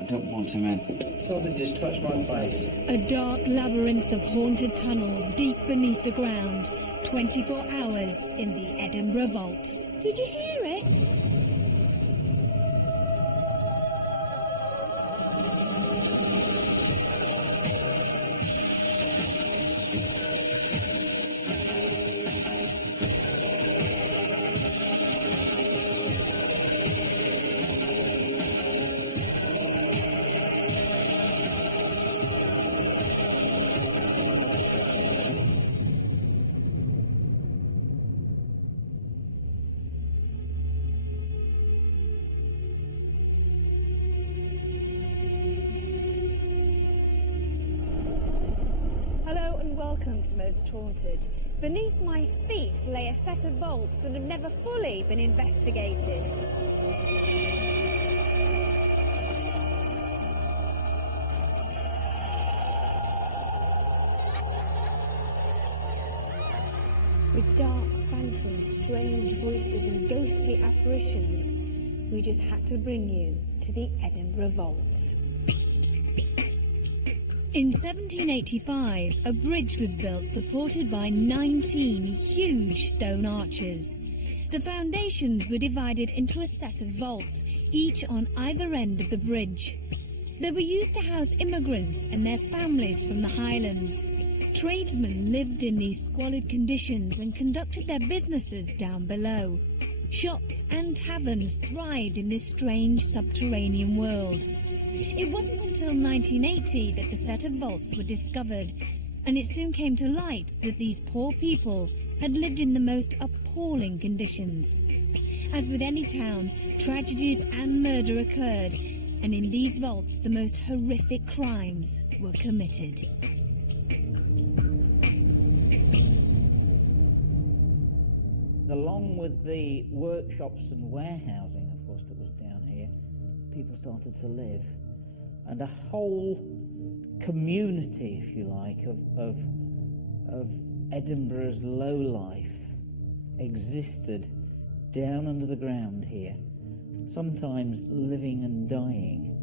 I don't want him in. Something just touched my face. A dark labyrinth of haunted tunnels deep beneath the ground. 24 hours in the Edinburgh vaults. Did you hear it? Welcome to Most Haunted. Beneath my feet lay a set of vaults that have never fully been investigated. With dark phantoms, strange voices and ghostly apparitions, we just had to bring you to the Edinburgh vaults. In 1785, a bridge was built supported by 19 huge stone arches. The foundations were divided into a set of vaults, each on either end of the bridge. They were used to house immigrants and their families from the Highlands. Tradesmen lived in these squalid conditions and conducted their businesses down below. Shops and taverns thrived in this strange subterranean world. It wasn't until 1980 that the set of vaults were discovered, and it soon came to light that these poor people had lived in the most appalling conditions. As with any town, tragedies and murder occurred, and in these vaults the most horrific crimes were committed. Along with the workshops and warehousing, of course, that was down here, people started to live. And a whole community, if you like, of Edinburgh's low life existed down under the ground here, sometimes living and dying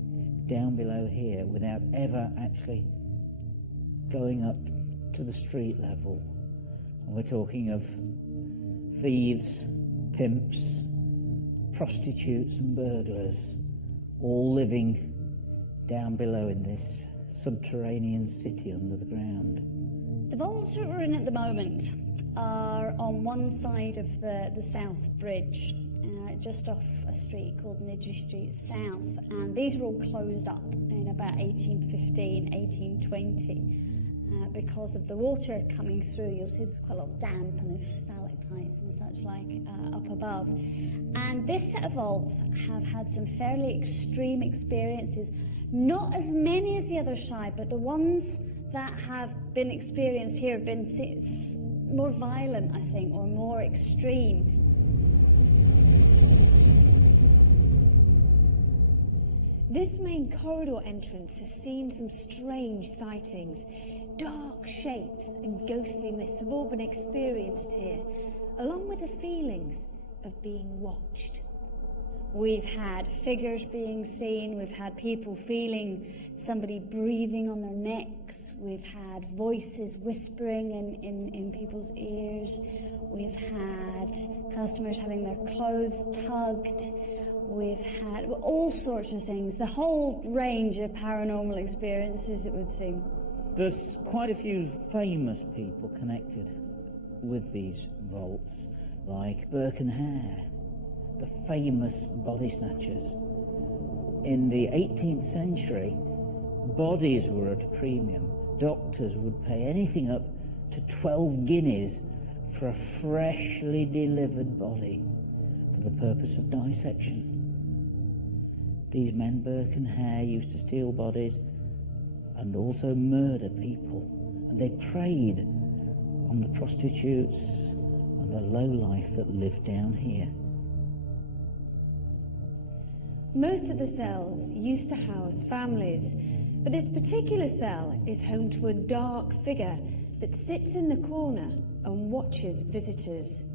down below here without ever actually going up to the street level. And we're talking of thieves, pimps, prostitutes and burglars, all living down below in this subterranean city under the ground. The vaults that we're in at the moment are on one side of the South Bridge, just off a street called Nidri Street South, and these were all closed up in about 1815, 1820. Because of the water coming through, you'll see there's quite a lot of damp and there's stalactites and such like up above. And this set of vaults have had some fairly extreme experiences, not as many as the other side, but the ones that have been experienced here have been more violent, I think, or more extreme. This main corridor entrance has seen some strange sightings. Dark shapes and ghostliness have all been experienced here, along with the feelings of being watched. We've had figures being seen, we've had people feeling somebody breathing on their necks, we've had voices whispering in people's ears, we've had customers having their clothes tugged, we've had all sorts of things, the whole range of paranormal experiences, it would seem. There's quite a few famous people connected with these vaults, like Burke and Hare, the famous body snatchers. In the 18th century, bodies were at a premium. Doctors would pay anything up to 12 guineas for a freshly delivered body for the purpose of dissection. These men, Burke and Hare, used to steal bodies and also murder people. And they preyed on the prostitutes and the lowlife that lived down here. Most of the cells used to house families, but this particular cell is home to a dark figure that sits in the corner and watches visitors.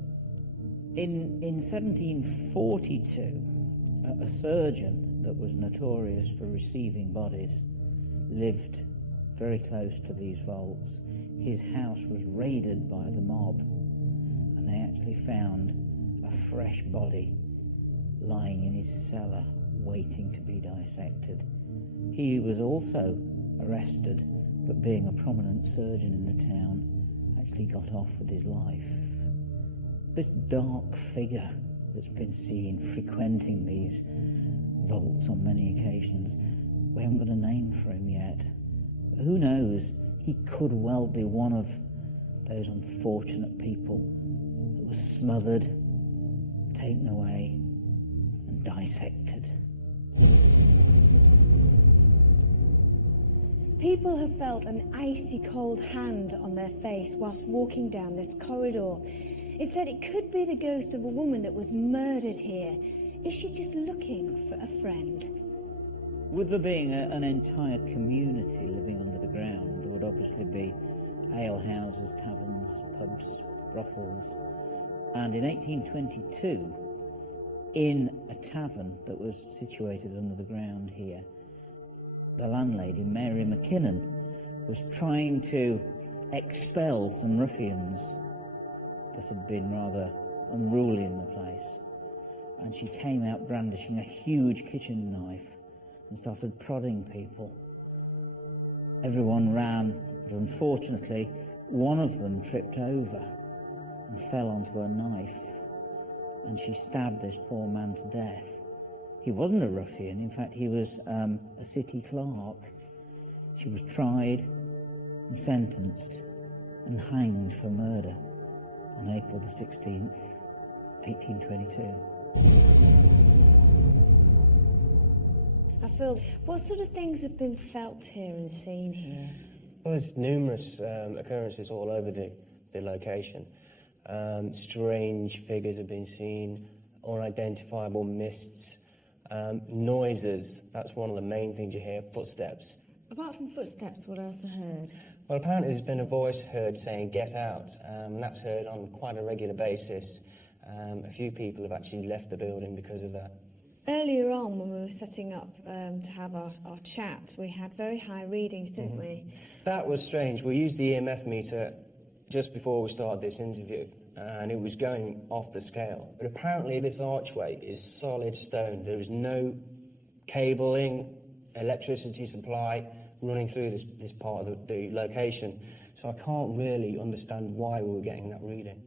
In 1742, a surgeon that was notorious for receiving bodies lived very close to these vaults. His house was raided by the mob, and they actually found a fresh body lying in his cellar, waiting to be dissected. He was also arrested, but being a prominent surgeon in the town, actually got off with his life. This dark figure that's been seen frequenting these vaults on many occasions, we haven't got a name for him yet. But who knows, he could well be one of those unfortunate people that was smothered, taken away, and dissected. People have felt an icy cold hand on their face whilst walking down this corridor. It said it could be the ghost of a woman that was murdered here. Is she just looking for a friend? With there being an entire community living under the ground, there would obviously be alehouses, taverns, pubs, brothels. And in 1822, in a tavern that was situated under the ground here, the landlady, Mary McKinnon, was trying to expel some ruffians that had been rather unruly in the place. And she came out brandishing a huge kitchen knife and started prodding people. Everyone ran, but unfortunately, one of them tripped over and fell onto her knife, and she stabbed this poor man to death. He wasn't a ruffian, in fact, he was a city clerk. She was tried and sentenced and hanged for murder on April the 16th, 1822. I feel, what sort of things have been felt here and seen here? Well, there's numerous occurrences all over the location. Strange figures have been seen, unidentifiable mists, noises. That's one of the main things you hear, footsteps. Apart from footsteps, what else I heard? Well, apparently there's been a voice heard saying, "Get out," and that's heard on quite a regular basis. A few people have actually left the building because of that. Earlier on, when we were setting up to have our chat, we had very high readings, didn't we? That was strange. We used the EMF meter just before we started this interview, and it was going off the scale. But apparently this archway is solid stone. There is no cabling, electricity supply running through this part of the location. So I can't really understand why we were getting that reading.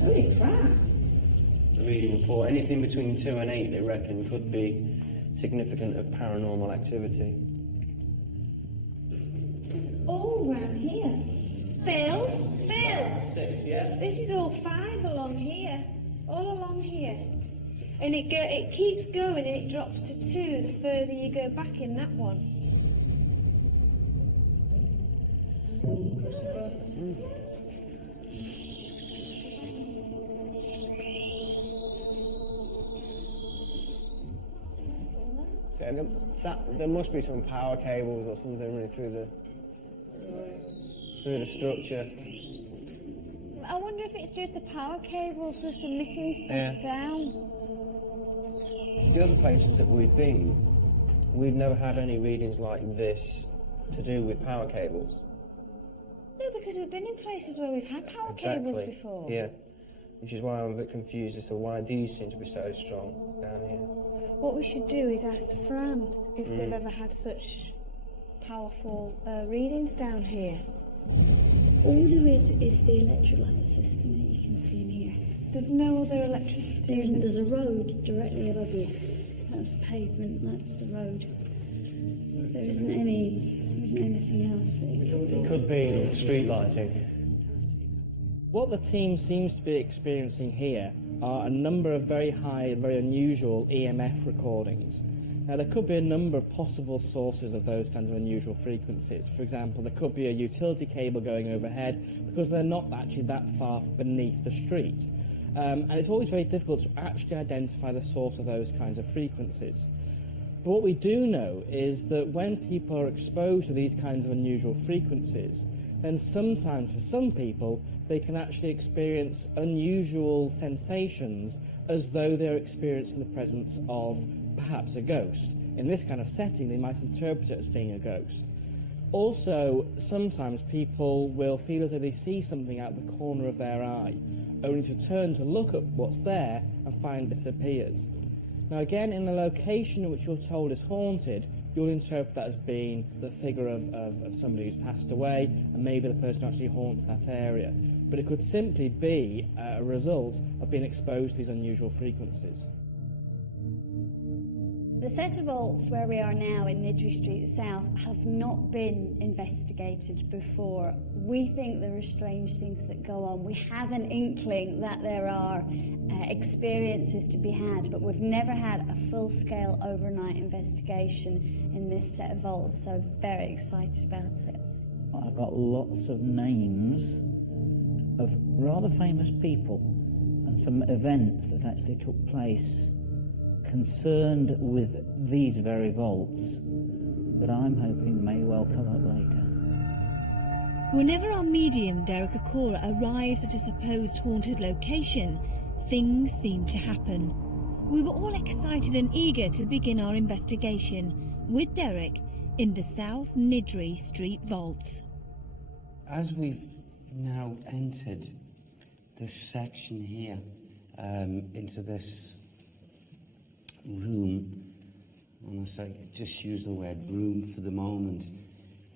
Holy crap! The reading for anything between 2 and 8, they reckon, could be significant of paranormal activity. This is all round here. Phil? 6, yeah? This is all 5 along here. All along here. And it keeps going and it drops to 2 the further you go back in that one. So there must be some power cables or something running through the structure. I wonder if it's just the power cables just emitting stuff down. The other places that we've been, we've never had any readings like this to do with power cables. No, because we've been in places where we've had power cables before. Yeah, which is why I'm a bit confused as to why these seem to be so strong down here. What we should do is ask Fran if they've ever had such powerful readings down here. All there is the electrolyte system that you can see in here. There's no other electricity. There's a road directly above you. That's pavement, that's the road. There isn't anything else. It could be street lighting. What the team seems to be experiencing here are a number of very high, very unusual EMF recordings. Now, there could be a number of possible sources of those kinds of unusual frequencies. For example, there could be a utility cable going overhead because they're not actually that far beneath the street. And it's always very difficult to actually identify the source of those kinds of frequencies. But what we do know is that when people are exposed to these kinds of unusual frequencies, then sometimes for some people they can actually experience unusual sensations as though they're experiencing the presence of perhaps a ghost. In this kind of setting, they might interpret it as being a ghost. Also, sometimes people will feel as though they see something out the corner of their eye, only to turn to look at what's there and find it disappears. Now again, in the location in which you're told is haunted, you'll interpret that as being the figure of somebody who's passed away, and maybe the person who actually haunts that area. But it could simply be a result of being exposed to these unusual frequencies. The set of vaults where we are now in Nidri Street South have not been investigated before. We think there are strange things that go on. We have an inkling that there are experiences to be had, but we've never had a full-scale overnight investigation in this set of vaults, so very excited about it. I've got lots of names of rather famous people and some events that actually took place concerned with these very vaults that I'm hoping may well come up later. Whenever our medium, Derek Akora, arrives at a supposed haunted location, things seem to happen. We were all excited and eager to begin our investigation with Derek in the South Nidri Street vaults. As we've now entered this section here, into this room, and I say, just use the word room for the moment,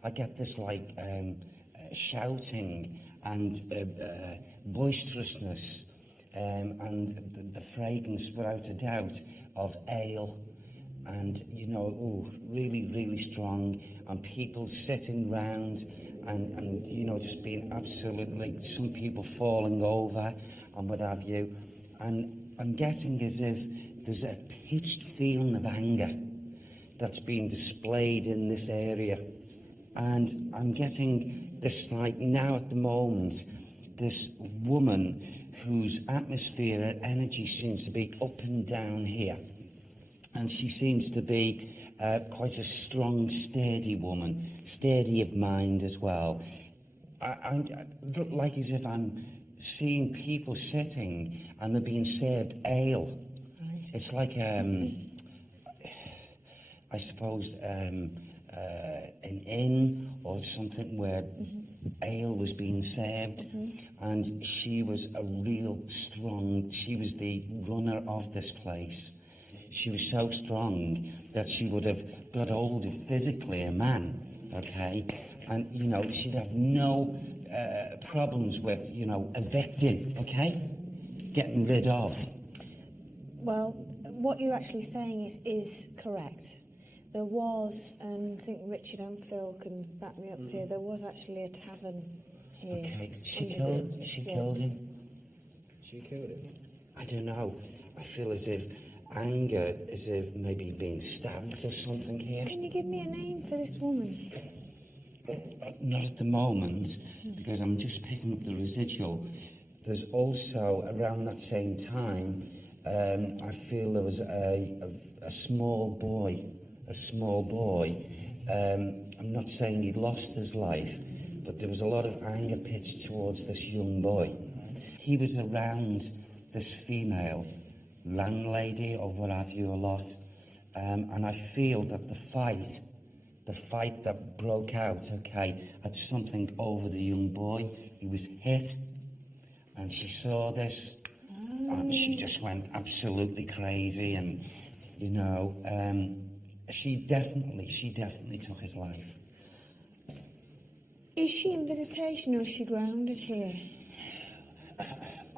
I get this like shouting and boisterousness, and the fragrance, without a doubt, of ale, and really, really strong, and people sitting round and just being absolutely, some people falling over and what have you, and I'm getting as if there's a pitched feeling of anger that's being displayed in this area. And I'm getting this, like, now at the moment, this woman whose atmosphere and energy seems to be up and down here. And she seems to be quite a strong, sturdy woman, sturdy of mind as well. I look like as if I'm seeing people sitting and they're being served ale. It's like, I suppose, an inn or something where ale was being served, and she was a real strong, she was the runner of this place. She was so strong that she would have got hold of physically a man, okay? And, she'd have no problems with, evicting, okay? Getting rid of. Well, what you're actually saying is correct. There was, and I think Richard and Phil can back me up here, there was actually a tavern here. Okay, she killed him? She killed him? I don't know. I feel as if anger, as if maybe being stabbed or something here. Can you give me a name for this woman? Not at the moment, because I'm just picking up the residual. There's also, around that same time, I feel there was a small boy. I'm not saying he'd lost his life, but there was a lot of anger pitched towards this young boy. He was around this female landlady or what have you a lot, and I feel that the fight that broke out, okay, had something over the young boy. He was hit, and she saw this. And she just went absolutely crazy, and she definitely took his life. Is she in visitation or is she grounded here?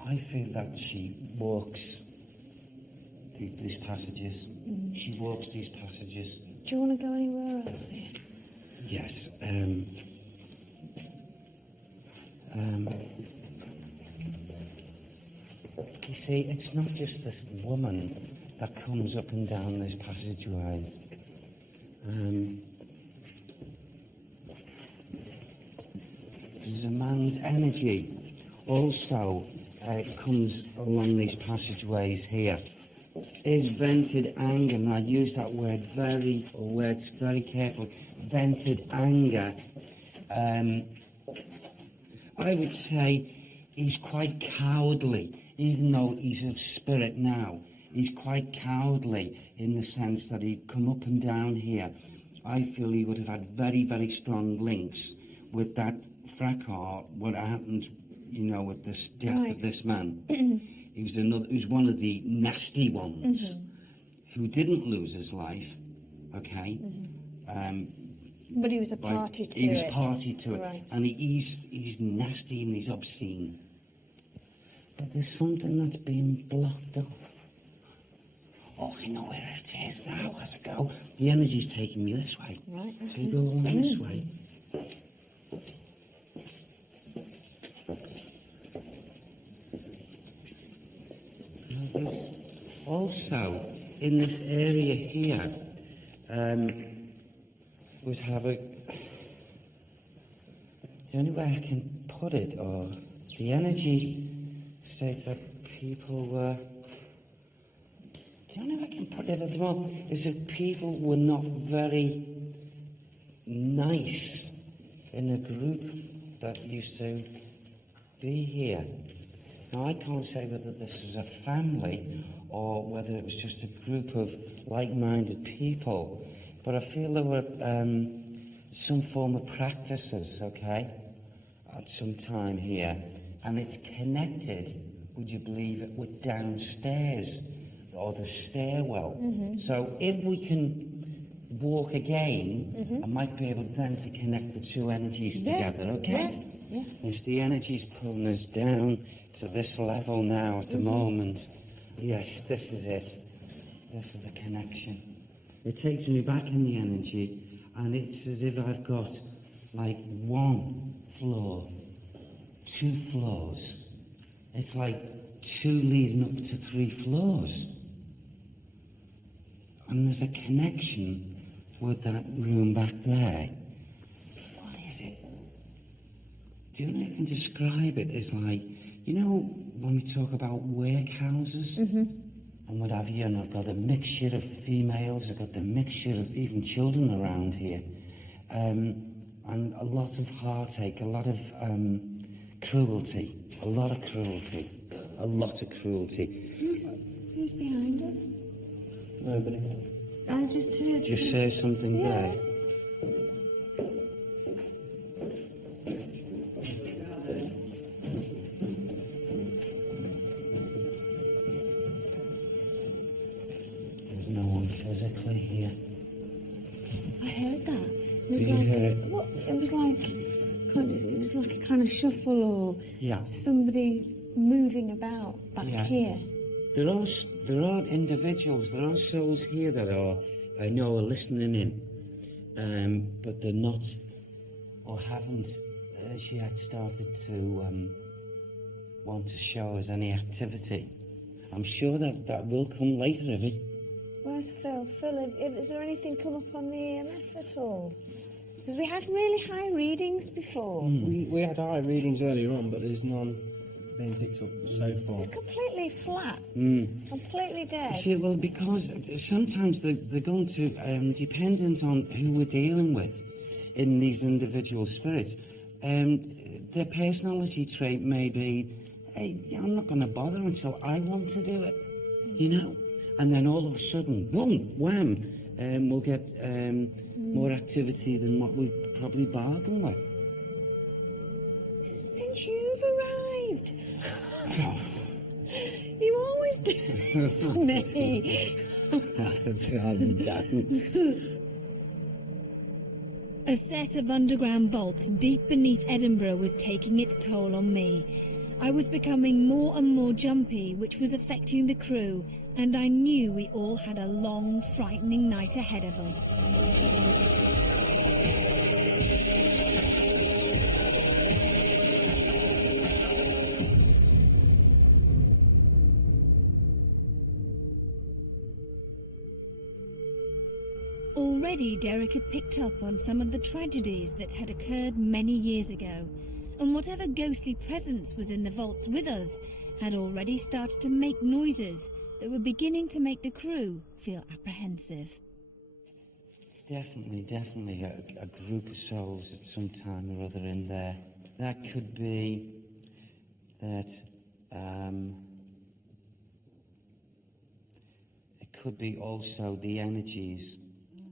I feel that she walks these passages. She walks these passages. Do you want to go anywhere else here? Yes. You see, it's not just this woman that comes up and down these passageways. There's a man's energy also comes along these passageways here. His vented anger, and I use that word very carefully, vented anger I would say he's quite cowardly, even though he's of spirit now. He's quite cowardly in the sense that he'd come up and down here. I feel he would have had very, very strong links with that fracas, what happened, you know, with this death of this man. He was one of the nasty ones who didn't lose his life, okay? But he was a party to it. He was party to it. Right. And he's nasty and he's obscene. But there's something that's been blocked off. Oh, I know where it is now as I go. The energy's taking me this way. Right, okay. So we go along this way. Now there's also, in this area here, would have a... The only way I can put it, or the energy states that people were... The only way I can put it at the moment is that people were not very nice in a group that used to be here. Now, I can't say whether this was a family or whether it was just a group of like-minded people, but I feel there were some form of practices, okay, at some time here, and it's connected, would you believe it, with downstairs, or the stairwell. So if we can walk again, I might be able then to connect the two energies together, okay? Yeah. As the energy's pulling us down to this level now at the moment. Yes, this is it. This is the connection. It takes me back in the energy, and it's as if I've got like 1 floor, 2 floors. It's like 2 leading up to 3 floors. And there's a connection with that room back there. What is it? Do you know how I can describe it? It's like, you know, when we talk about workhouses and what have you, and I've got a mixture of females, I've got the mixture of even children around here, and a lot of heartache, a lot of cruelty, a lot of cruelty. Who's behind us? Nobody. I just heard. Did you say something there? There's no one physically here. I heard that. It was Did you like, hear it? What? It was like a kind of shuffle or Yeah. somebody moving about back Yeah. here. There are individuals, there are souls here that I know are listening in, but they're not, or haven't as yet started to want to show us any activity. I'm sure that will come later, Ivy. Where's Phil? Phil, is there anything come up on the EMF at all? Because we had really high readings before. We had high readings earlier on, but there's none being picked up so This far. is completely flat, completely dead. You see, well, because sometimes they're going to, dependent on who we're dealing with in these individual spirits, their personality trait may be, hey, I'm not going to bother until I want to do it, you know? And then all of a sudden, boom, wham, we'll get more activity than what we probably bargained with. Since you've arrived. You always do this to me. A set of underground vaults deep beneath Edinburgh was taking its toll on me. I was becoming more and more jumpy, which was affecting the crew, and I knew we all had a long, frightening night ahead of us. Already Derek had picked up on some of the tragedies that had occurred many years ago, and whatever ghostly presence was in the vaults with us had already started to make noises that were beginning to make the crew feel apprehensive. Definitely a group of souls at some time or other in there. that could be that it could be also the energies.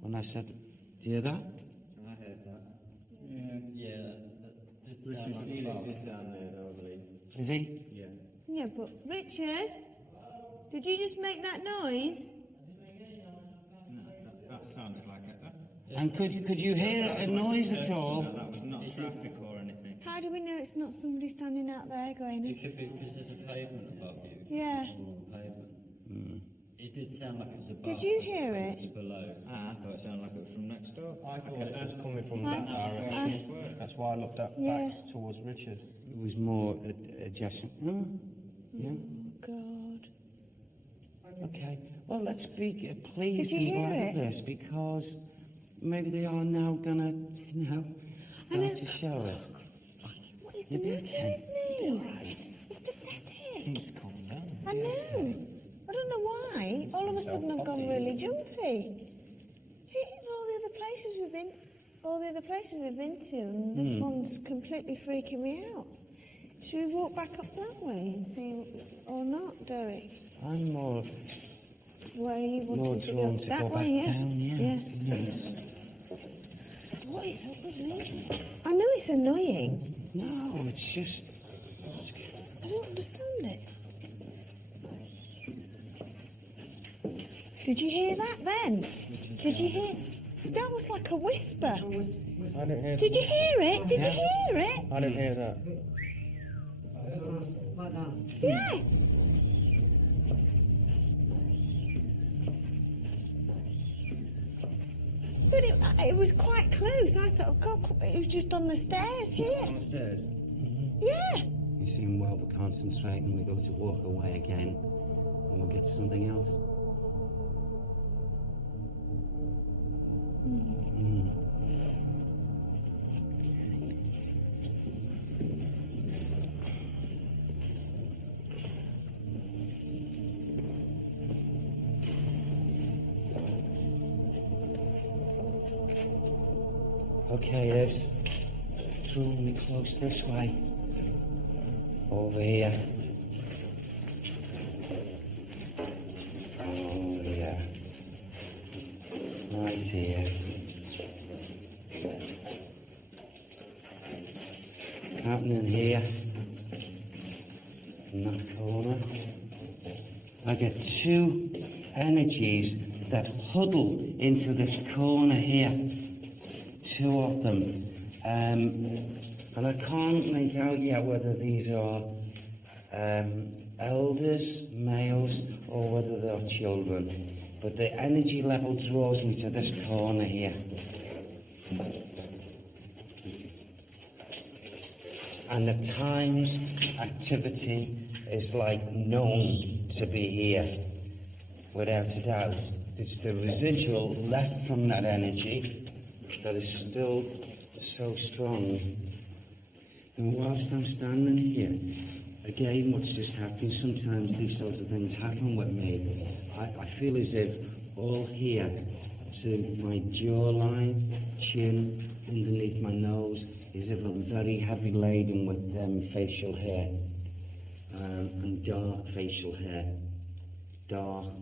When I said, do you hear that? I heard that. Yeah, that did sound Richard like Felix 12. is down there, though, I believe. Is he? Yeah. Yeah, but Richard, did you just make that noise? No, that sounded like it. And could you hear a noise at all? That was not traffic or anything. How do we know it's not somebody standing out there going? It could be because there's a pavement above you. Yeah. It's all on pavement. It did sound like it was above. Did you hear It was it? below. I thought it sounded like it was from next door. I thought it was coming from that direction. That's why I looked up Yeah. back towards Richard. It was more adjustment. Yeah. God. Okay. Well, let's be pleased Did you and hear glad it? of this because maybe they are now gonna, start to show us. What is the You'll be matter okay. with me? It's pathetic. He's calmed down. I know. I don't know why. All of a sudden I've gone really jumpy. All the other places we've been to, and this one's completely freaking me out. Should we walk back up that way and see, or not, Derek? I'm more Where are you more wanting to go? drawn to That go back way, yeah. down. Yeah. What is up with me? I know it's annoying. No, it's just. I don't understand it. Did you hear that then? Did you hear? That was like a whisper. I didn't hear. Did you hear it? Did you hear it? I didn't hear that. Like that. Yeah. But it was quite close. I thought, oh God, it was just on the stairs here. On the stairs. Yeah. You seem well, but concentrate and we go to walk away again and we'll get to something else. Okay, Evs. Draw me close this way. Over here. Oh, yeah. Right here. Happening here. In that corner. I get two energies that huddle into this corner here. Two of them. And I can't make out yet whether these are elders, males, or whether they're children. But the energy level draws me to this corner here. And at times, activity is like known to be here, without a doubt. It's the residual left from that energy that is still so strong. And whilst I'm standing here, again, what's just happened, sometimes these sorts of things happen with me. I feel as if all here to my jawline, chin, underneath my nose, is if I'm very heavy laden with facial hair and dark facial hair. Dark.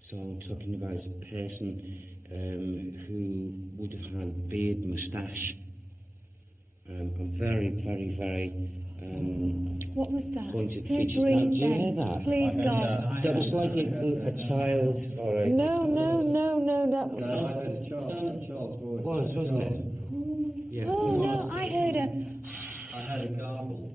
So I'm talking about a person who would have had beard, moustache. A very, very, very What was that? pointed Please features. Now, read do you then. hear that? Please, God. That was like a child or a... No, that was... I heard a Charles voice. Was, wasn't it? Yeah. Oh, no, I heard a... I had a gargle.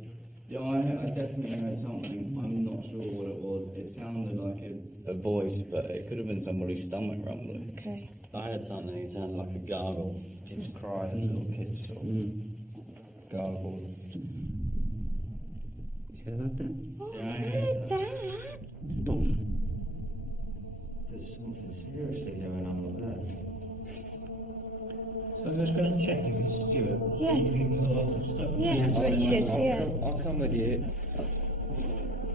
Yeah, I definitely heard something. I'm not sure what it was. It sounded like a voice, but it could have been somebody's stomach rumbling. Okay. I heard something. It sounded like a gargle. Kids cry. Little kids sort of gargle. Did you hear that then? Oh, I heard that. Boom. There's something seriously going on with that. So let's go and check if it's Stuart. Yes. A lot of stuff. Yes, Richard, yeah. I'll come with you.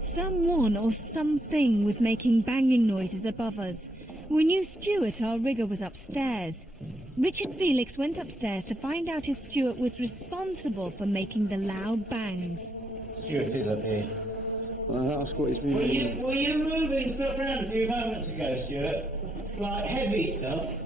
Someone or something was making banging noises above us. We knew Stuart, our rigger, was upstairs. Richard Felix went upstairs to find out if Stuart was responsible for making the loud bangs. Stuart is up here. I'll ask what he's been doing. Were you moving stuff around a few moments ago, Stuart? Like heavy stuff?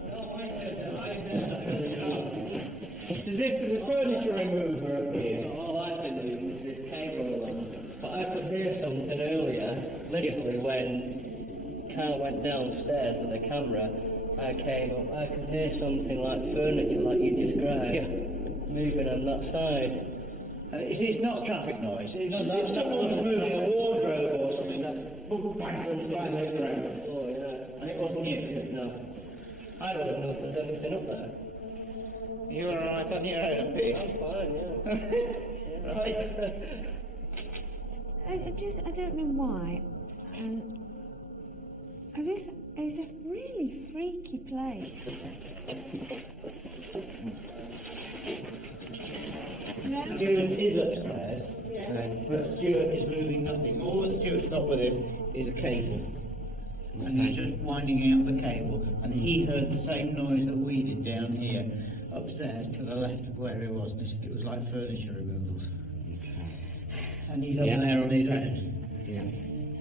It's as if there's a furniture remover up here. All I've been doing was this cable along. But I could hear something earlier, literally when Carl went downstairs with the camera. I came up, I could hear something like furniture, like you described, moving on that side. It's not traffic noise. It's No, as no, if someone was no, moving a no. wardrobe or something. Something around the floor, yeah. And it wasn't you. No. I don't know if there's anything up there. You're all right on your own up here? I'm fine, yeah. Right. I don't know why. It's a really freaky place. Stuart is upstairs, but Stuart is moving nothing. All that Stuart's got with him is a cable. And he's just winding out the cable, and he heard the same noise that we did down here, upstairs to the left of where he was. And he said it was like furniture removals. And he's up there on his own. Yeah.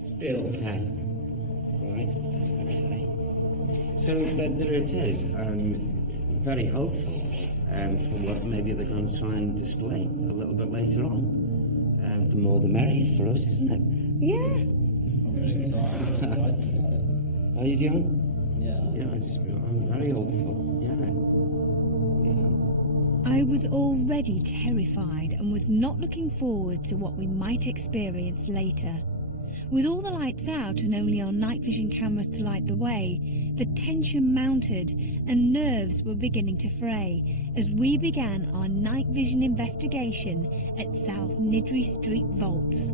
Still. Okay. Right. Okay. So there it is. Very hopeful for what maybe they're going to try and display a little bit later on. The more the merrier for us, isn't it? Yeah. I'm really excited about it. Are you, John? Yeah. Yeah, I'm very hopeful. Yeah. I was already terrified and was not looking forward to what we might experience later. With all the lights out and only our night vision cameras to light the way, the tension mounted and nerves were beginning to fray as we began our night vision investigation at South Nidri Street Vaults.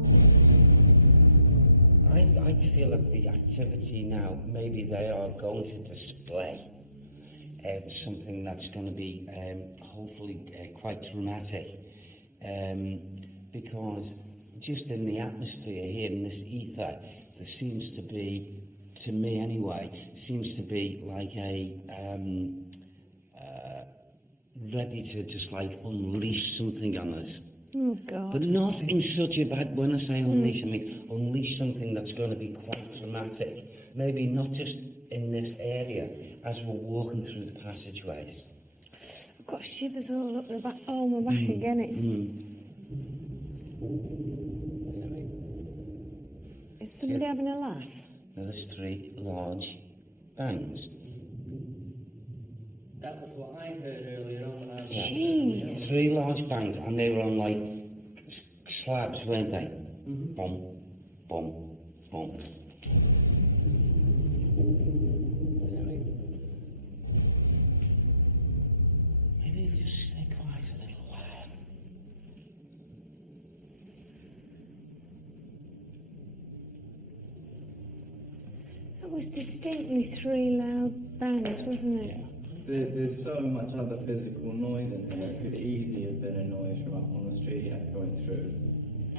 I feel like the activity now, maybe they are going to display something that's going to be hopefully quite dramatic, because just in the atmosphere here in this ether, there seems to be, to me anyway, seems to be like a ready to just like unleash something on us. Oh, God. But not in such a bad, when I say unleash, I mean unleash something that's going to be quite dramatic. Maybe not just in this area, as we're walking through the passageways. I've got shivers all up the back, all my back again. It's. Is somebody having a laugh? Now there's 3 large bangs. That was what I heard earlier on when I was... Jeez. 3 large bangs, and they were on like slabs, weren't they? Boom, boom, boom. Maybe we just stay quiet a little while. That was distinctly 3 loud bangs, wasn't it? There's so much other physical noise in here. It could easily have been a noise from up on the street going through.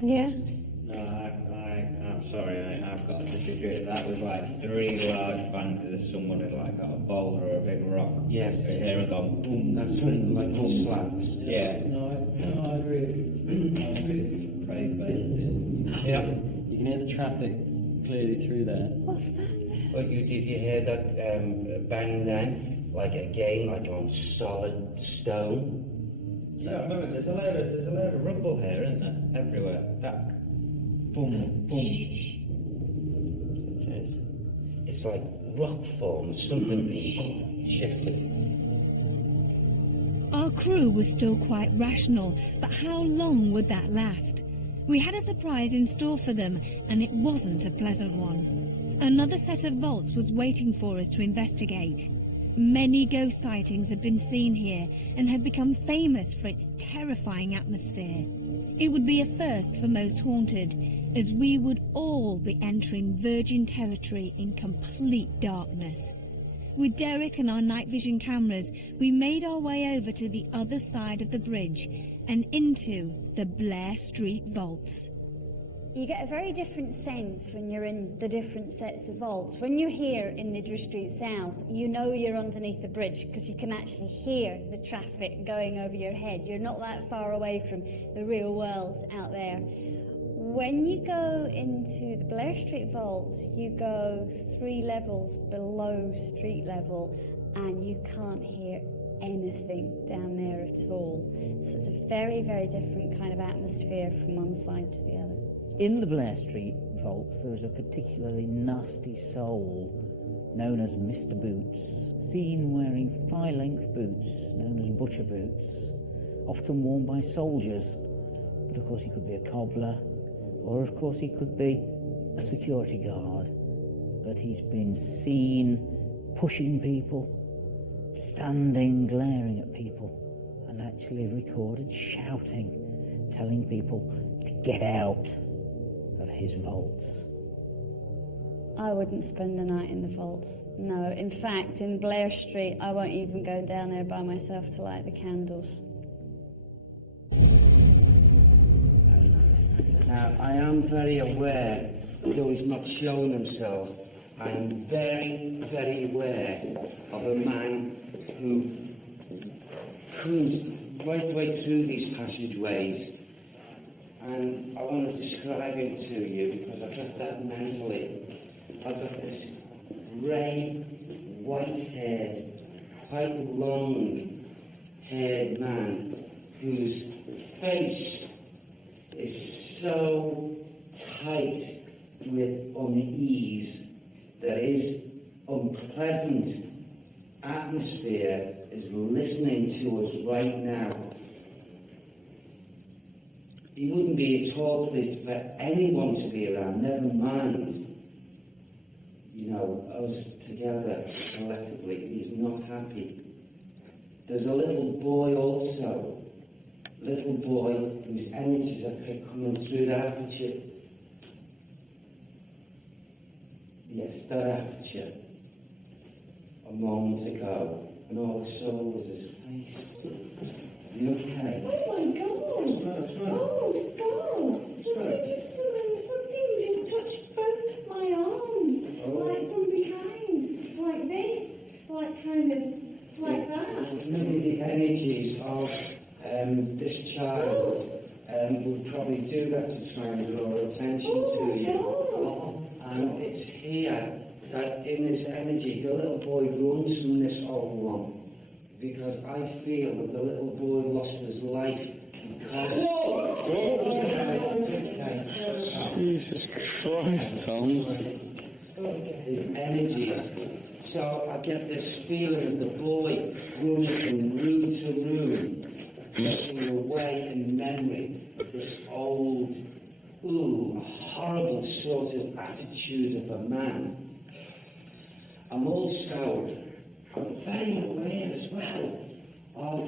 Yeah. No, I'm sorry, I've got to disagree. That was like 3 large bangs as if someone had like got a boulder or a big rock. Yes. Here and gone boom. That's like on slabs. Yeah. No, I agree. I agree with Craig, basically. Yeah. You can hear the traffic clearly through there. What's that? But did you hear that bang then? Like again, like on solid stone. Yeah, remember, there's a load of rubble here, isn't there? Everywhere. That boom, boom. It is. It's like rock form, something being shifted. Our crew was still quite rational, but how long would that last? We had a surprise in store for them, and it wasn't a pleasant one. Another set of vaults was waiting for us to investigate. Many ghost sightings had been seen here and had become famous for its terrifying atmosphere. It would be a first for Most Haunted, as we would all be entering virgin territory in complete darkness. With Derek and our night vision cameras, we made our way over to the other side of the bridge and into the Blair Street Vaults. You get a very different sense when you're in the different sets of vaults. When you're here in Niddry Street South, you know you're underneath a bridge because you can actually hear the traffic going over your head. You're not that far away from the real world out there. When you go into the Blair Street vaults, you go 3 levels below street level and you can't hear anything down there at all. So it's a very, very different kind of atmosphere from one side to the other. In the Blair Street vaults, there was a particularly nasty soul known as Mr. Boots, seen wearing thigh-length boots known as butcher boots, often worn by soldiers. But of course he could be a cobbler, or of course he could be a security guard. But he's been seen pushing people, standing, glaring at people, and actually recorded shouting, telling people to get out of his vaults. I wouldn't spend the night in the vaults. No, in fact, in Blair Street, I won't even go down there by myself to light the candles. Now, I am very aware, though he's not showing himself, I am very, very aware of a man who comes right the way through these passageways. And I want to describe him to you because I've got that mentally. I've got this grey, white-haired, quite long-haired man whose face is so tight with unease that his unpleasant atmosphere is listening to us right now. He wouldn't be at all pleased for anyone to be around, never mind, you know, us together collectively. He's not happy. There's a little boy also, little boy whose energies are coming through that aperture. Yes, that aperture. A moment ago, and all I saw was his face. You okay? Oh my God! Oh, Scott! Something just touched both my arms, like from behind, like this, like kind of like that. Maybe the energies of this child would probably do that to try and draw attention to you. And it's here that in this energy, the little boy runs from this old one. Because I feel that the little boy lost his life because... Jesus Christ, Tom. His energies. So I get this feeling of the boy running from room to room, getting away in memory of this old, horrible sort of attitude of a man. I'm also... I'm very aware as well of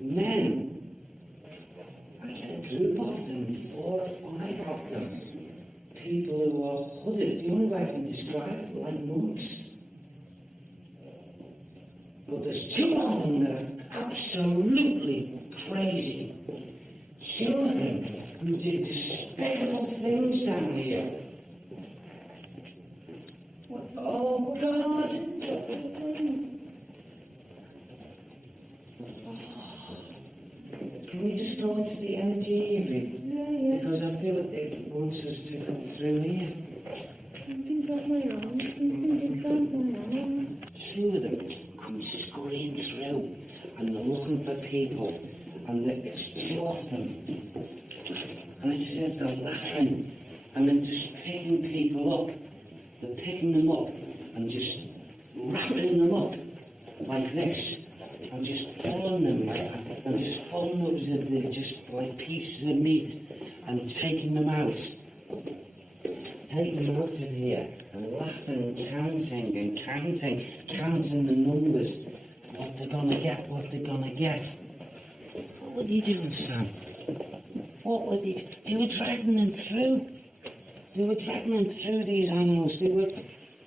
men. I get a group of them, 4 or 5 of them. People who are hooded. The only way I can describe it, like monks. But there's 2 of them that are absolutely crazy. 2 of them who did despicable things down here. Oh, God! Can we just go into the energy of it? Yeah. Because I feel it wants us to come through here. Something got my arms. Something did grab my arms. 2 of them come scurrying through, and they're looking for people, and it's 2 of them. And it's as if they're laughing, and they're just picking people up. They're picking them up and just wrapping them up like this and just pulling them and just folding them as if they're just like pieces of meat and taking them out. Taking them out of here and laughing and counting the numbers, what they're gonna get. What were they doing, Sam? What were they doing? They were dragging them through. They were dragging them through, these animals. They were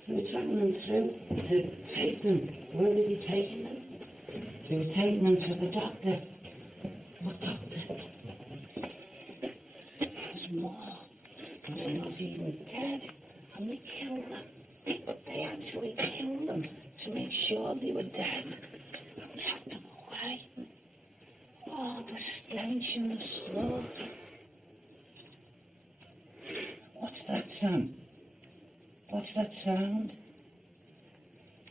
dragging them through to take them. Where were they taking them? They were taking them to the doctor. What doctor? It was more. And they're not even dead. And they killed them. They actually killed them to make sure they were dead. And chopped them away. Oh, the stench and the slaughter. What's that, Sam? What's that sound?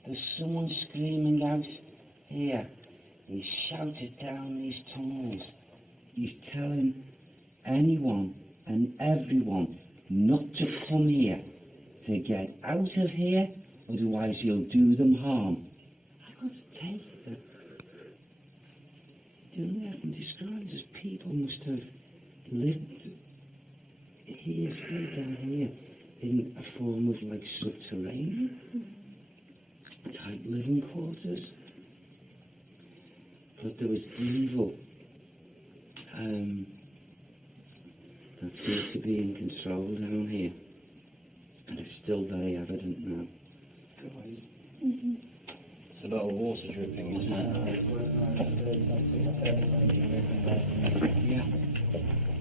There's someone screaming out here. He's shouted down these tunnels. He's telling anyone and everyone not to come here, to get out of here, otherwise he'll do them harm. I've got to take them. The only way I can describe it is people must have lived here, stayed down here in a form of like subterranean type living quarters. But there was evil that seemed to be in control down here, and it's still very evident now. Guys, it's a lot of water dripping. Yeah.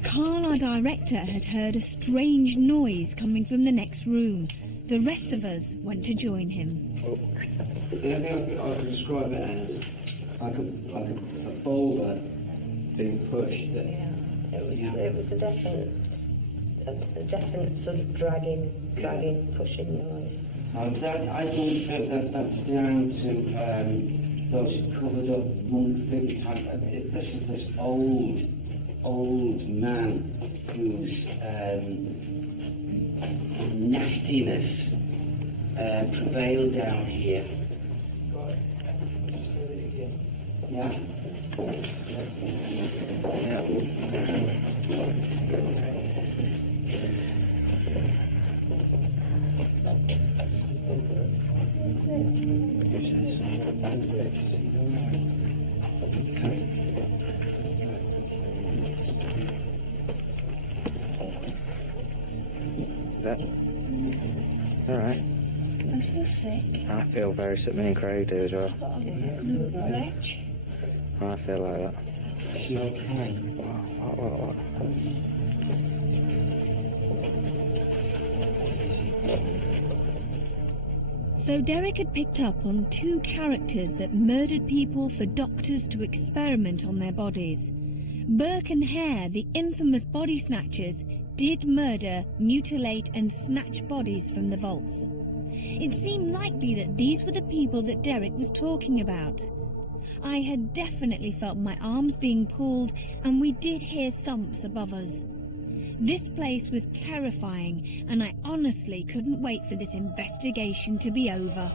Carl, our director, had heard a strange noise coming from the next room. The rest of us went to join him. I can describe it as like a boulder being pushed. It was a definite sort of dragging, pushing noise. I don't think that's down to those covered up monk figure type. This is this old man whose nastiness prevailed down here. Yeah. Alright. I feel sick. I feel very sick. Me and Craig do as well. Wretch. I feel like that. Is you okay? What? So Derek had picked up on two characters that murdered people for doctors to experiment on their bodies. Burke and Hare, the infamous body snatchers, did murder, mutilate and snatch bodies from the vaults. It seemed likely that these were the people that Derek was talking about. I had definitely felt my arms being pulled, and we did hear thumps above us. This place was terrifying, and I honestly couldn't wait for this investigation to be over.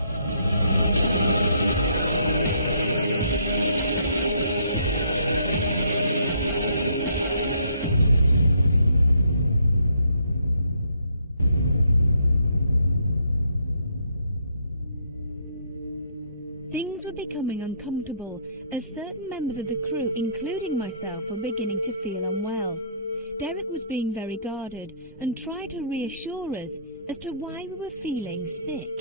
Things were becoming uncomfortable as certain members of the crew, including myself, were beginning to feel unwell. Derek was being very guarded and tried to reassure us as to why we were feeling sick.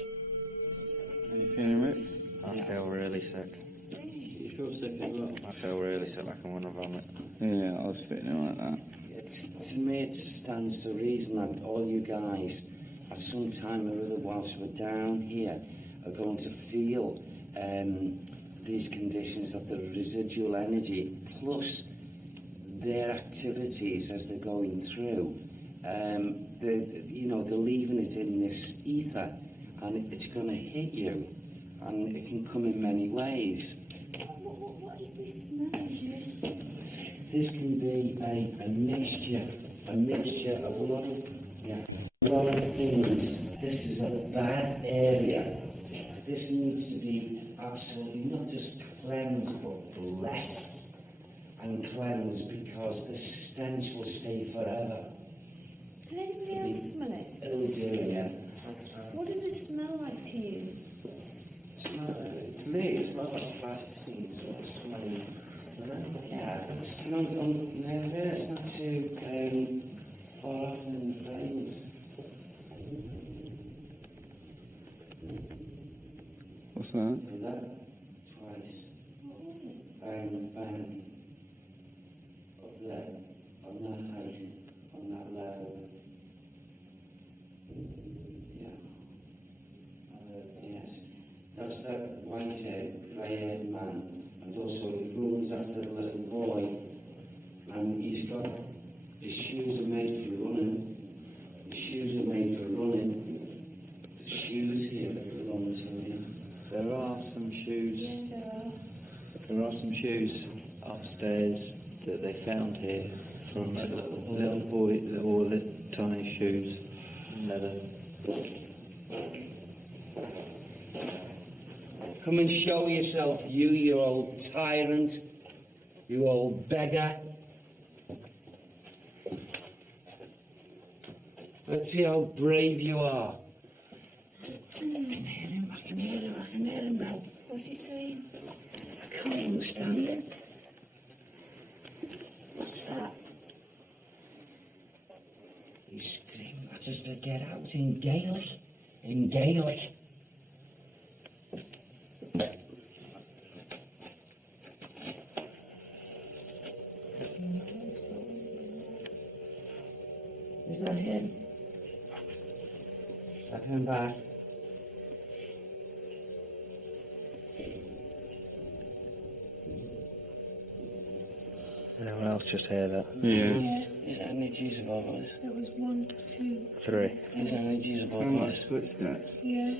Are you feeling right? I feel really sick. You feel sick as well? I feel really sick, like I want to vomit. Yeah, I was feeling like that. To me, it stands to reason that all you guys, at some time or other, whilst we're down here, are going to feel these conditions of the residual energy plus their activities as they're going through. They're leaving it in this ether, and it's going to hit you, and it can come in many ways. What is this smell? This can be a mixture of a lot of things. This is a bad area. This needs to be absolutely not just cleansed, but blessed and cleansed, because the stench will stay forever. Can anybody else smell it? It'll do, yeah. What does it smell like to you? To me, it smells like plasticine, sort of smelly. Yeah, it's not too far off in the flames. What's that? And that twice. What was it? Bang, up there, on that height, on that level. Your shoes are made for running. Your shoes are made for running. The shoes here belong to you. There are some shoes. Yeah, there are. There are some shoes upstairs that they found here from a little boy, little tiny shoes, leather. Come and show yourself, you old tyrant. You old beggar. Let's see how brave you are. I can hear him, I can hear him, I can hear him now. What's he saying? I can't understand him. What's that? He's screaming at us to get out in Gaelic. In Gaelic. Is that him? Is that him back? Anyone else just hear that? Yeah. Is that any G's above us? That was 1, 2. 3. Is that any G's above Sound like us? footsteps. Yeah.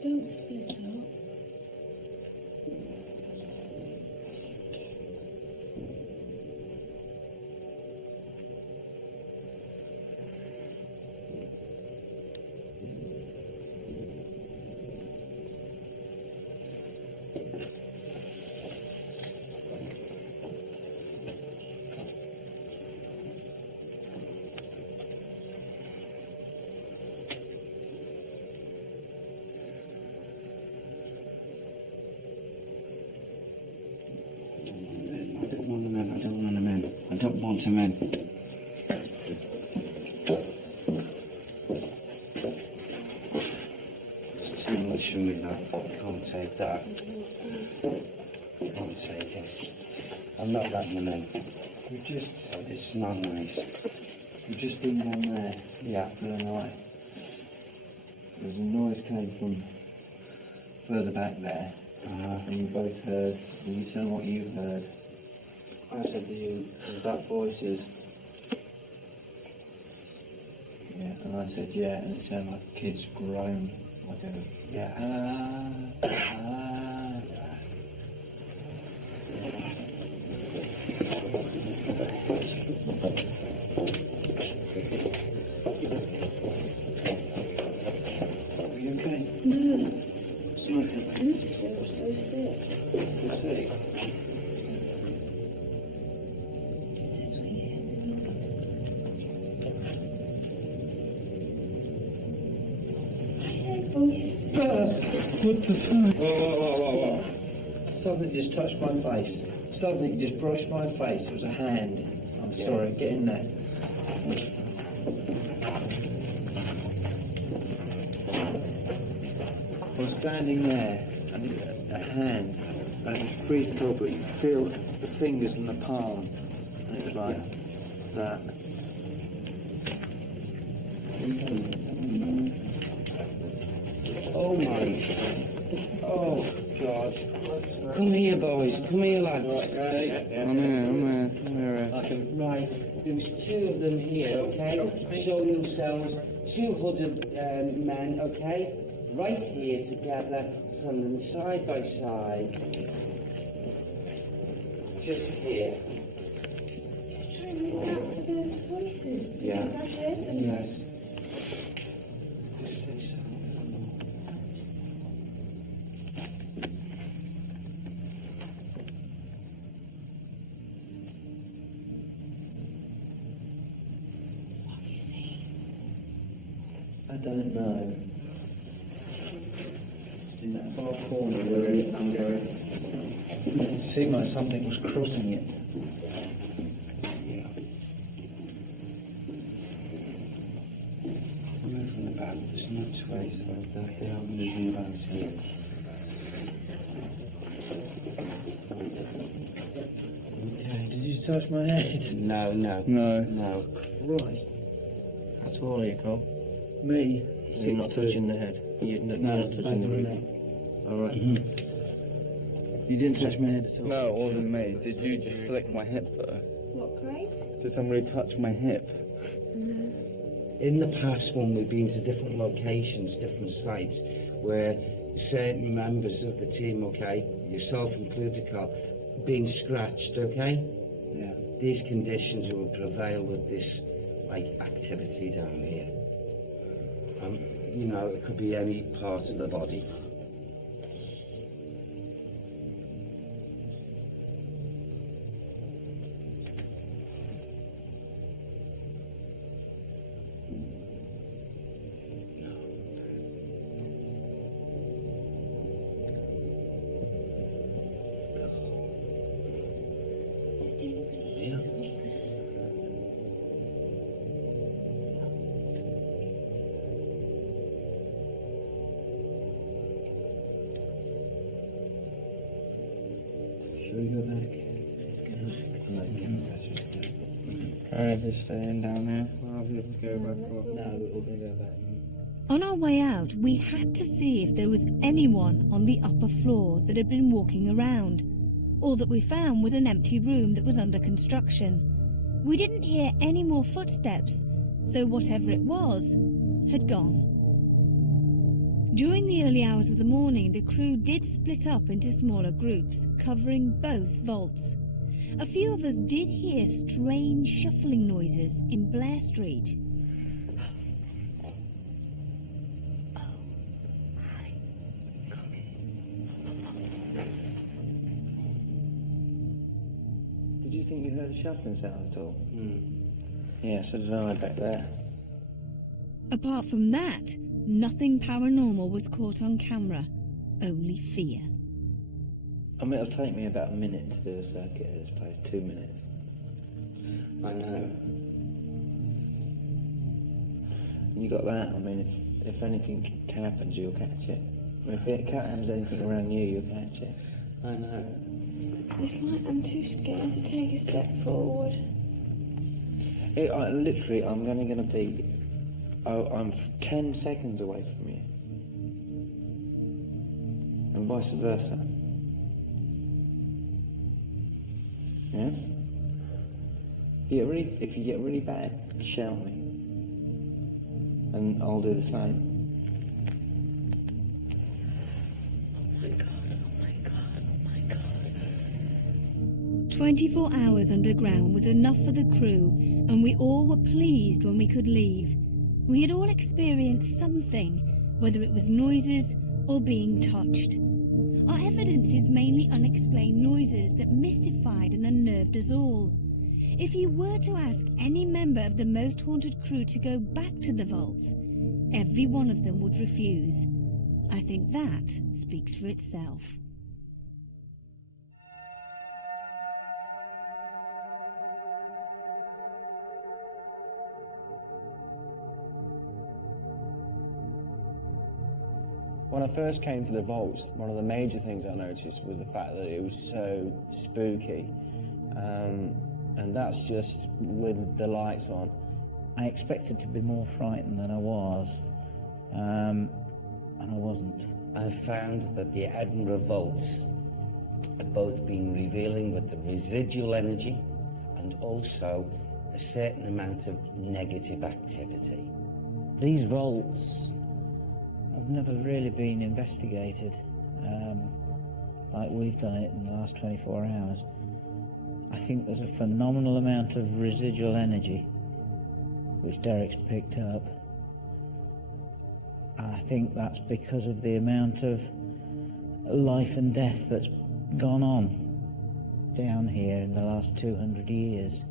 Don't split up. I don't want him in. It's too much for me now. I can't take that. I can't take it. I'm not letting him in. It's not nice. We've just been down there Yeah. for the night. There's a noise came from further back there, and you both heard. Will you tell what you heard? I said to you, is that voices? Yeah, and I said yeah, and it sounded like a kid's groan, like a Yeah. Are you okay? No, Sorry, I'm so sick. you're sick. Is this what you hear the noise? I heard voices. What the fuck? Whoa. Something just touched my face. Something just brushed my face. It was a hand. I'm sorry, get in there. I was standing there, and a hand, and it was freezing cold, but you could feel the fingers and the palm, and it was like that. Oh my. Oh God. Come here, boys. Come here, lads. I'm here. Right. There was two of them here, okay? Show yourselves. 2 hooded men, okay? Right here together, standing side by side. Just here. You're trying to listen out for those voices because I heard them. Yes. Just stay silent. What have you seen? I don't know. Just in that far corner where I'm going. It seemed like something was crossing it. Yeah. Moving about. There's no trace of that. They are moving about here. touch my head? No. No. Christ. How tall are you, Cole? Me? You're not touching the head. You're not touching the roof. All right. You didn't touch my head at all? No, it wasn't me. Did you just flick my hip though? What, Craig? Did somebody touch my hip? In the past, when we've been to different locations, different sites, where certain members of the team, okay, yourself included, Carl, been scratched, okay? Yeah. These conditions will prevail with this, like, activity down here. You know, it could be any part of the body. Yeah. Shall we go back? Let's go back. Alright, just staying down there. I'll go back up. No, we're all going to go back. On our way out, we had to see if there was anyone on the upper floor that had been walking around. All that we found was an empty room that was under construction. We didn't hear any more footsteps, so whatever it was had gone. During the early hours of the morning, the crew did split up into smaller groups, covering both vaults. A few of us did hear strange shuffling noises in Blair Street. Did you think you heard a shuffling sound at all? Yeah, so did I back there. Apart from that, nothing paranormal was caught on camera, only fear. I mean, it'll take me about a minute to do a circuit of this place, 2 minutes. I know. And you got that, I mean, if anything happens, you'll catch it. If it happens anything around you, you'll catch it. I know. It's like I'm too scared to take a step forward. Literally, I'm only going to be... I'm 10 seconds away from you. And vice versa. Yeah? If you get really bad, shout me. And I'll do the same. Oh my God, oh my God, oh my God. 24 hours underground was enough for the crew, and we all were pleased when we could leave. We had all experienced something, whether it was noises or being touched. Our evidence is mainly unexplained noises that mystified and unnerved us all. If you were to ask any member of the Most Haunted crew to go back to the vaults, every one of them would refuse. I think that speaks for itself. When I first came to the vaults, one of the major things I noticed was the fact that it was so spooky. And that's just with the lights on. I expected to be more frightened than I was, and I wasn't. I've found that the Edinburgh vaults have both been revealing with the residual energy and also a certain amount of negative activity. These vaults have never really been investigated like we've done it in the last 24 hours. I think there's a phenomenal amount of residual energy which Derek's picked up. And I think that's because of the amount of life and death that's gone on down here in the last 200 years.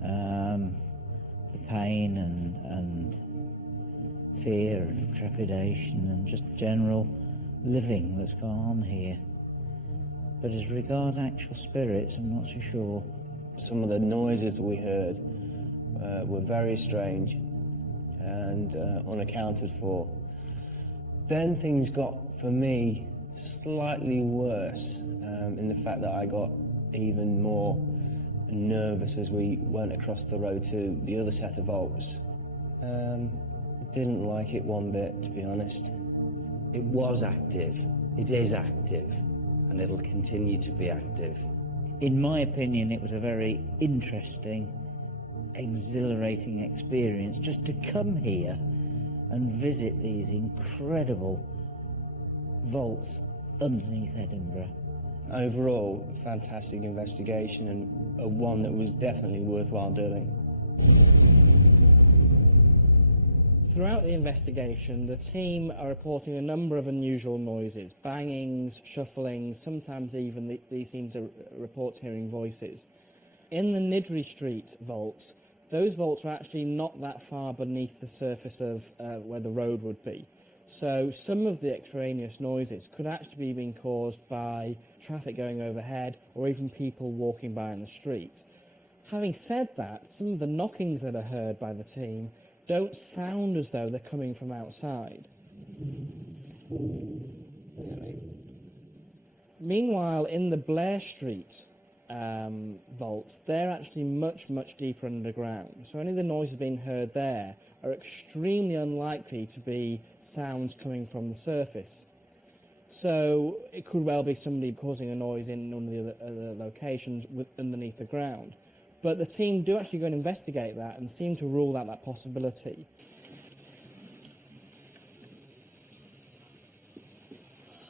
The pain and fear and trepidation and just general living that's gone on here. But as regards actual spirits, I'm not so sure. Some of the noises that we heard were very strange and unaccounted for. Then things got, for me, slightly worse in the fact that I got even more nervous as we went across the road to the other set of vaults. Didn't like it one bit, to be honest. It was active, it is active, and it'll continue to be active. In my opinion, it was a very interesting, exhilarating experience just to come here and visit these incredible vaults underneath Edinburgh. Overall, a fantastic investigation and one that was definitely worthwhile doing. Throughout the investigation, the team are reporting a number of unusual noises, bangings, shufflings, sometimes even they seem to report hearing voices. In the Nidri Street vaults, those vaults are actually not that far beneath the surface of where the road would be. So some of the extraneous noises could actually be being caused by traffic going overhead or even people walking by in the street. Having said that, some of the knockings that are heard by the team don't sound as though they're coming from outside. Meanwhile, in the Blair Street vaults, they're actually much, much deeper underground. So any of the noises being heard there are extremely unlikely to be sounds coming from the surface. So it could well be somebody causing a noise in one of the other locations underneath the ground. But the team do actually go and investigate that and seem to rule out that possibility.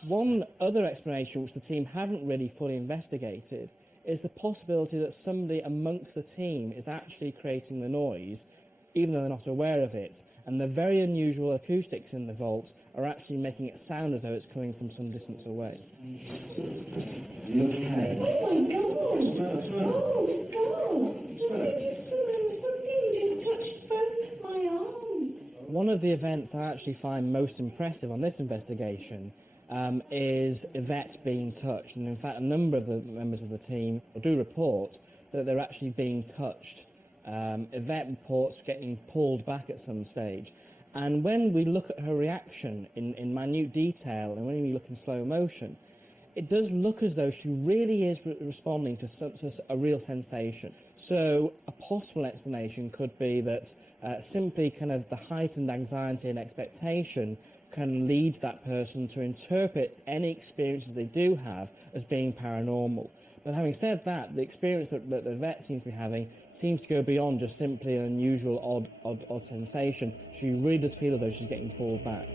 One other explanation which the team haven't really fully investigated is the possibility that somebody amongst the team is actually creating the noise, even though they're not aware of it, and the very unusual acoustics in the vaults are actually making it sound as though it's coming from some distance away. You okay? Oh my God! Oh, Scott! Something just touched both my arms. One of the events I actually find most impressive on this investigation is Yvette being touched, and in fact a number of the members of the team do report that they're actually being touched. Yvette reports getting pulled back at some stage, and when we look at her reaction in minute detail and when we look in slow motion, it does look as though she really is responding to a real sensation. So a possible explanation could be that simply kind of the heightened anxiety and expectation can lead that person to interpret any experiences they do have as being paranormal. But having said that, the experience that the vet seems to be having seems to go beyond just simply an unusual odd sensation. She really does feel as though she's getting pulled back.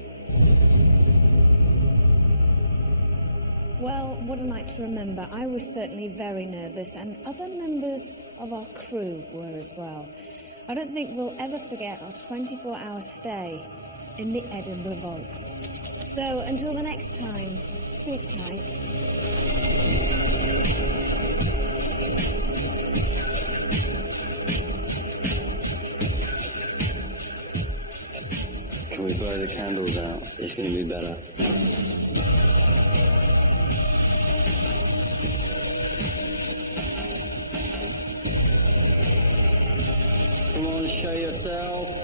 Well, what a night to remember. I was certainly very nervous, and other members of our crew were as well. I don't think we'll ever forget our 24-hour stay in the Edinburgh vaults. So until the next time, sleep tight. Can we blow the candles out? It's going to be better. Come on, show yourself.